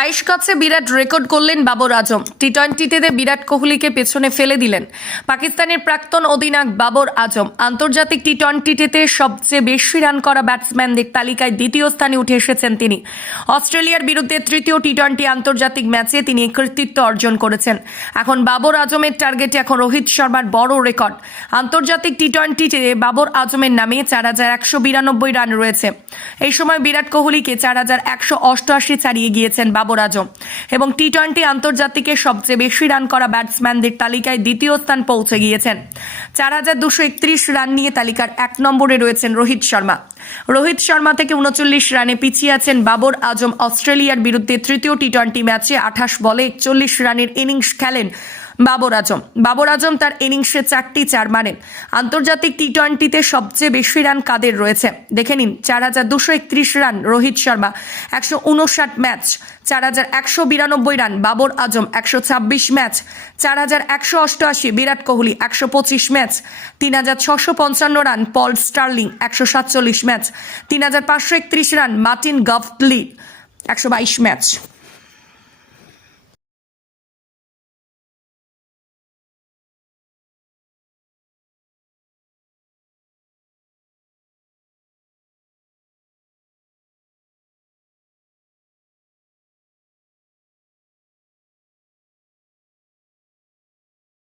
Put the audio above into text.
বাইশ কাছে বিরাট রেকর্ড করলেন বাবর আজম। টি টোয়েন্টিতে বিরাট কোহলিকে পেছনে ফেলে দিলেন পাকিস্তানের প্রাক্তন অধিনায়ক বাবর আজম। আন্তর্জাতিক টি টোয়েন্টিতে সবচেয়ে বেশি রান করা ব্যাটসম্যানদের তালিকায় দ্বিতীয় স্থানে উঠে এসেছেন তিনি। অস্ট্রেলিয়ার বিরুদ্ধে তৃতীয় টি টোয়েন্টি আন্তর্জাতিক ম্যাচে তিনি কৃতিত্ব অর্জন করেছেন। এখন বাবর আজমের টার্গেটে এখন রোহিত শর্মার বড় রেকর্ড আন্তর্জাতিক টি টোয়েন্টিতে বাবর আজমের নামে চার হাজার একশো বিরানব্বই রান রয়েছে। এই সময় বিরাট কোহলিকে চার হাজার একশো অষ্টআশি ছাড়িয়ে গিয়েছেন বাবর আজম এবং টি টোয়েন্টি আন্তর্জাতিকে সবচেয়ে বেশি রান করা ব্যাটসম্যানদের তালিকায় দ্বিতীয় স্থান পৌঁছে গিয়েছেন। চার হাজার দুশো একত্রিশ রান নিয়ে তালিকার এক নম্বরে রয়েছেন রোহিত শর্মা। রোহিত শর্মা থেকে উনচল্লিশ রানে পিছিয়ে আছেন বাবর আজম। অস্ট্রেলিয়ার বিরুদ্ধে তৃতীয় টি টোয়েন্টি ম্যাচে আঠাশ বলে একচল্লিশ রানের ইনিংস খেলেন বাবর আজম। বাবর আজম তার ইনিংসে চারটি চার মারেন আন্তর্জাতিক টি টোয়েন্টিতে সবচেয়ে বেশি রান কাদের রয়েছে? দেখে নিন, চার হাজার দুশো একত্রিশ রান রোহিত শর্মা, একশো উনষাট ম্যাচ, চার হাজার একশো বিরানব্বই রান বাবর আজম, একশো ছাব্বিশ ম্যাচ, চার হাজার একশো অষ্টআশি বিরাট কোহলি, একশো পঁচিশ ম্যাচ, তিন হাজার ছশো পঞ্চান্ন রান পল স্টার্লিং, একশো সাতচল্লিশ ম্যাচ, তিন হাজার পাঁচশো একত্রিশ রান মার্টিন গফলি, একশো বাইশ ম্যাচ।